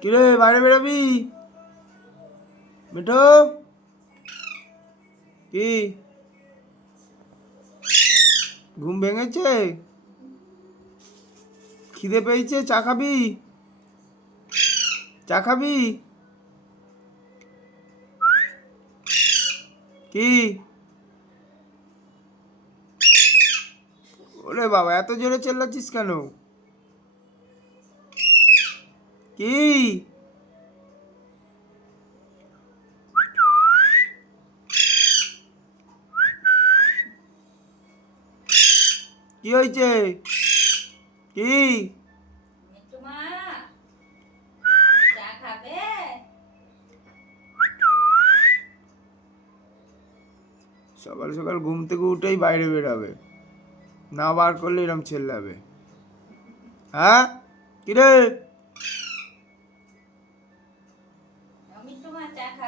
কিরে বাইরে বেরোবি? মিঠু, কি ঘুম ভেঙেছে? খিদে পেয়েছে? চা খাবি? চা খাবি? কি? ওরে বাবা, এত জোরে চেল্লাচ্ছিস কেন? কি? কি হয়েছে? কি? মিঠুমা, চা খাবে? সকাল সকাল ঘুম থেকে উঠেই বাইরে বেরাবে, না বার করলে এরম চেল্লাবে। হ্যাঁ, কিরে? মিঠুমা, চা খাবে?